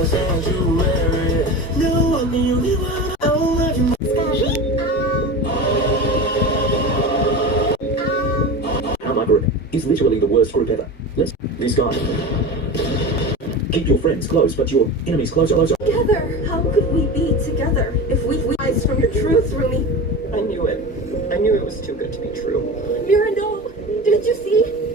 My group is literally the worst group ever. This guy. Keep your friends close, but your enemies closer. Together, how could we be together if we lies from your truth, Rumi? I knew it. I knew it was too good to be true. Mira, no! Didn't you see?